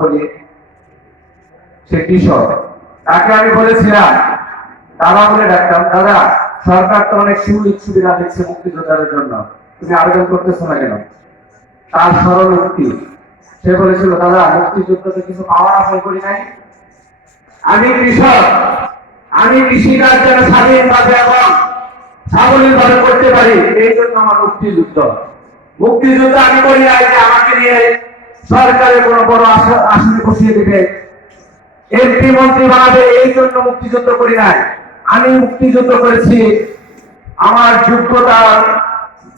বলি সে কৃষক তাকে আমি বলেছিলাম, দাদা বলে ডাকতাম, দাদা, সরকার তো অনেক সুযোগ সুবিধা দিচ্ছে মুক্তিযোদ্ধাদের জন্য। তুমি আবেদন না কেন? তার সরল সে বলেছিল, দাদা কিছু পাওয়ার আশা করি নাই। আমি কৃষক আমি কৃষিকাজ যেন স্বাধীনভাবে এবং করতে পারি, এই জন্য আমার মুক্তিযুদ্ধ। মুক্তিযুদ্ধ আমি করি নাই যে আমাকে নিয়ে সরকারের কোনো বড় আস- আসনে বসিয়ে দিবে। এমপি মন্ত্রী বানাবে, এই জন্য মুক্তিযুদ্ধ করি নাই। আমি মুক্তিযুদ্ধ করেছি। আমার যোগ্যতা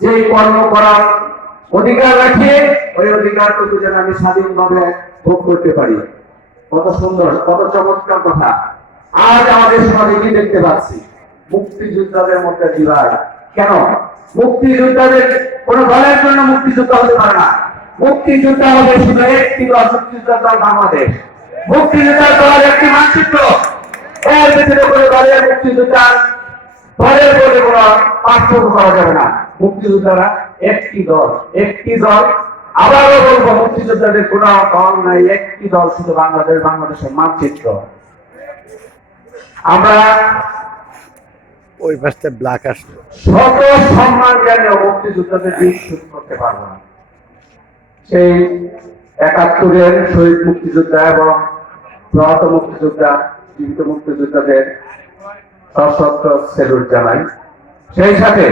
যে কর্ম করার অধিকার রাখে, ওই অধিকারটুকু যেন আমি স্বাধীনভাবে ভোগ করতে পারি। কত সুন্দর, কত চমৎকার কথা। আজ আমাদের সমাজে কি দেখতে পাচ্ছি? মুক্তিযোদ্ধাদের মধ্যে বিভাগ কেন? মুক্তিযোদ্ধাদের কোন দলের জন্য মুক্তিযুদ্ধ হতে পারে না। মুক্তিযোদ্ধা হবে শুধু একটি দল মুক্তিযোদ্ধা দল বাংলাদেশ। মুক্তিযোদ্ধার দল একটি মানচিত্র। এর ভিতরে কোনো দলের মুক্তিযোদ্ধার দলের বলে কোনো পার্থক্য করা যাবে না। মুক্তিযোদ্ধারা একটি দল একটি দল। আবারও বলব মুক্তিযোদ্ধাদের কোন দল নাই একটি দল শুধু বাংলাদেশ বাংলাদেশের মানচিত্র। আমরা ওই পাশটা ব্ল্যাক আসলো। শত সম্মান জানিয়ে মুক্তিযোদ্ধাদের দিন শুরু করতে পারব না। সেই একাত্তরের শহীদ মুক্তিযোদ্ধা এবং প্রয়াত মুক্তিযোদ্ধা, জীবিত মুক্তিযোদ্ধাদের সশস্ত্র সেলুট জানাই। সেই সাথে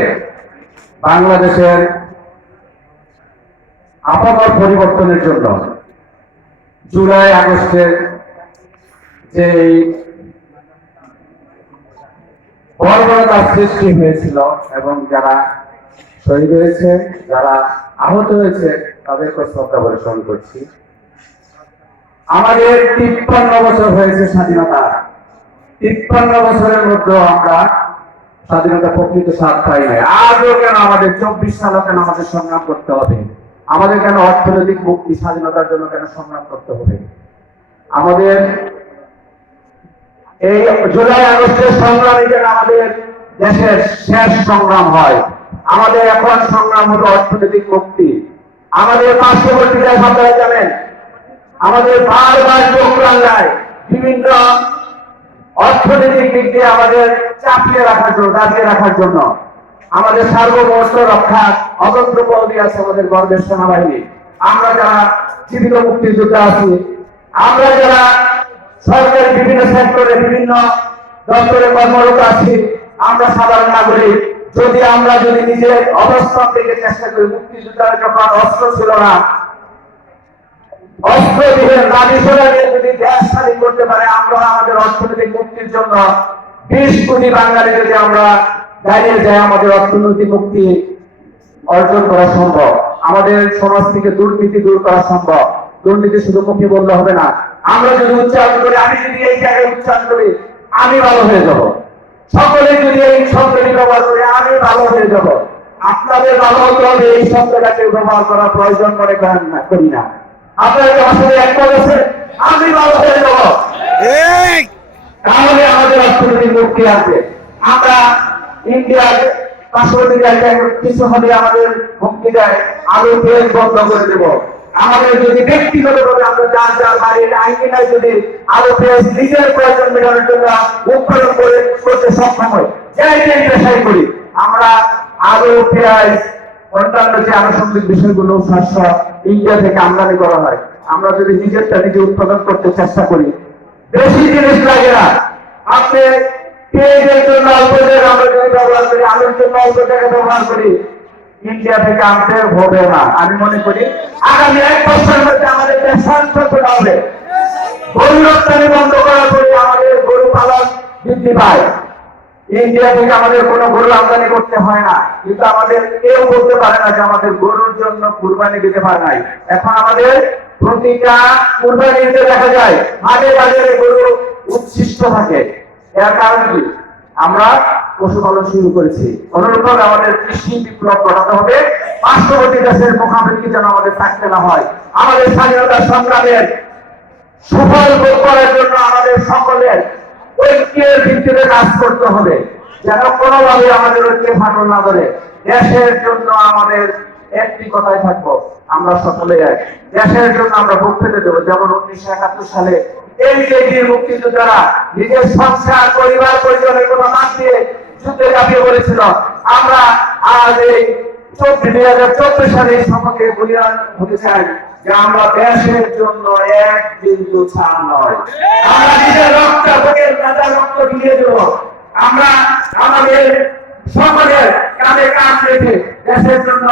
বাংলাদেশের আবহাওয়ার পরিবর্তনের জন্য জুলাই আগস্টের যে বর্বরতার সৃষ্টি হয়েছিল এবং যারা শহীদ হয়েছে, যারা আহত হয়েছে তাদেরকে শ্রদ্ধা পরিশ্রম করছি। আমাদের তিপ্পান্ন বছর হয়েছে স্বাধীনতা। তিপ্পান্ন বছরের মধ্যে আমরা স্বাধীনতা প্রকৃত স্বাদ পাই নাই। আজও কেন আমাদের চব্বিশ সালও কেন আমাদের সংগ্রাম করতে হবে? আমাদের কেন অর্থনৈতিক মুক্তি, স্বাধীনতার জন্য কেন সংগ্রাম করতে হবে? আমাদের এই জুলাই আগস্টের সংগ্রামই যেন আমাদের দেশের শেষ সংগ্রাম হয়, আমাদের এখন সংগ্রাম হলো অর্থনৈতিক মুক্তি। আমাদের পার্শ্ববর্তী দেশ আপনারা জানেন, আমাদের বারবার চোখ বিভিন্ন অর্থনৈতিক দিক দিয়ে আমাদের চাপিয়ে রাখার জন্য, দাবিয়ে রাখার জন্য। আমাদের সার্বভৌমত্ব রক্ষা অতন্ত্র পদবি আছে আমাদের গর্বের সেনাবাহিনী। আমরা যারা জীবিত মুক্তিযোদ্ধা আছি, আমরা যারা সরকারি বিভিন্ন সেক্টরে বিভিন্ন দপ্তরে কর্মরত আছি, আমরা সাধারণ নাগরিক যদি আমরা যদি নিজের অবস্থান থেকে চেষ্টা করি, মুক্তিযোদ্ধারা যখন অস্ত্র ছিল না অস্ত্র দিয়ে রাজেশ্বরা নিয়ে যদি দেশ করতে পারে, আমরা আমাদের অর্থনৈতিক মুক্তির জন্য বিশ কোটি বাঙালি যদি আমরা দাঁড়িয়ে যাই, আমাদের অর্থনৈতিক মুক্তি অর্জন করা সম্ভব। আমাদের সমাজ থেকে দুর্নীতি দূর করা সম্ভব। দুর্নীতি শুধু মুখে বললে হবে না। আমরা যদি উচ্চারণ করি, আমি যদি এই জায়গায় উচ্চারণ করি, আমি ভালো হয়ে যাব। সকলে যদি এই শব্দটি ব্যবহার করি আমি ভালো হয়ে যাব। আপনাদের ভালো হতে হবে এই শব্দটাকে ব্যবহার করার প্রয়োজন মনে করেন না করি না। আপনারা কি আমার সাথে একমত আছেন? আমি ভালো হয়ে যাব। তাহলে আমাদের অর্থনৈতিক মুক্তি আছে। আমরা ইন্ডিয়ার পার্শ্ববর্তী জায়গায় কিছু হলে আমাদের মুক্তি দেয়। আলু তেল বন্ধ করে দেব। আমাদের যদি ব্যক্তিগতভাবে আমরা যার যার বাড়ির আইনায় যদি পেঁয়াজ নিজের প্রয়োজন মেটানোর জন্য উৎপাদন করে করতে সক্ষম হয় যাই যাই পেশাই করি, আমরা আলু পেঁয়াজ অন্যান্য যে আনুষঙ্গিক বিষয়গুলো শস্য ইন্ডিয়া থেকে আমদানি করা হয়, আমরা যদি নিজেরটা নিজে উৎপাদন করতে চেষ্টা করি। বেশি জিনিস লাগে না। আপনি পেঁয়াজের জন্য অল্প টাকা আমরা যদি ব্যবহার করি, আলুর জন্য অল্প টাকা ব্যবহার করি ইন্ডিয়া থেকে আনতে হবে না। আমি মনে করি আগামী এক বছরের মধ্যে আমাদের শান্ত হবে গরু রপ্তানি বন্ধ করার পরে আমাদের গরু পালন বৃদ্ধি পায়। ইন্ডিয়া থেকে আমাদের কোনো গরু আমদানি করতে হয় না। কিন্তু আমাদের কেউ বলতে পারে না যে আমাদের গরুর জন্য কুরবানি দিতে পারে নাই। এখন আমাদের প্রতিটা কুরবানিতে দেখা যায়, মাঝে বাজারে গরু উচ্ছিষ্ট থাকে। এর কারণ কি? আমরা পশুপালন শুরু করেছি। অনুরূপভাবে আমাদের কৃষি বিপ্লব ঘটাতে হবে। পার্শ্ববর্তী দেশের মুখামুখি যেন আমাদের থাকতে না হয়। আমাদের স্বাধীনতা সংগ্রামের সুফল ভোগ করার জন্য আমাদের সকলের ঐক্যের ভিত্তিতে কাজ করতে হবে। যেন কোনোভাবে আমাদের ঐক্যে ফাটল না ধরে। দেশের জন্য আমাদের একটি কথাই থাকব, আমরা সকলে এক। দেশের জন্য আমরা ভোট ফেলে দেবো, যেমন উনিশশো একাত্তর সালে এই যে বীর মুক্তিযোদ্ধারা নিজের সংসার, পরিবার, পরিজনের কথা বাদ দিয়ে যুদ্ধে ঝাঁপিয়ে পড়েছিল। আমরা আজ এই চব্বিশ দুই হাজার চোদ্দ সালে এই বলিয়ান হতে চাই যে আমরা দেশের জন্য এক বিন্দু ছাড় নয়। আমরা নিজের রক্ত বুকের কাদা রক্ত দিয়ে দেব। আমরা আমাদের সকলের কাঁধে কাঁধ রেখে দেশের জন্য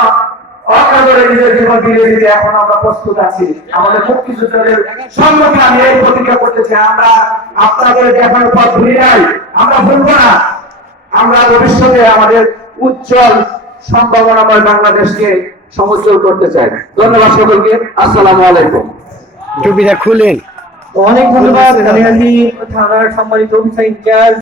অকাতরে নিজের জীবন দিয়ে দিতে এখন আমরা প্রস্তুত আছি। আমাদের মুক্তিযুদ্ধের সম্মুখে আমি এই প্রতিজ্ঞা করতেছি আমরা আপনাদের দেখানোর পর ভুলি নাই আমরা ভুলবো না। আমরা ভবিষ্যতে আমাদের উজ্জ্বল সম্ভাবনাময় বাংলাদেশকে সমুজ্জ্বল করতে চাই। ধন্যবাদ সকলকে আসসালামু আলাইকুম। টুপিটা খুলেন। অনেক ধন্যবাদ থানার সম্মানিত অফিসার ইনচার্জ।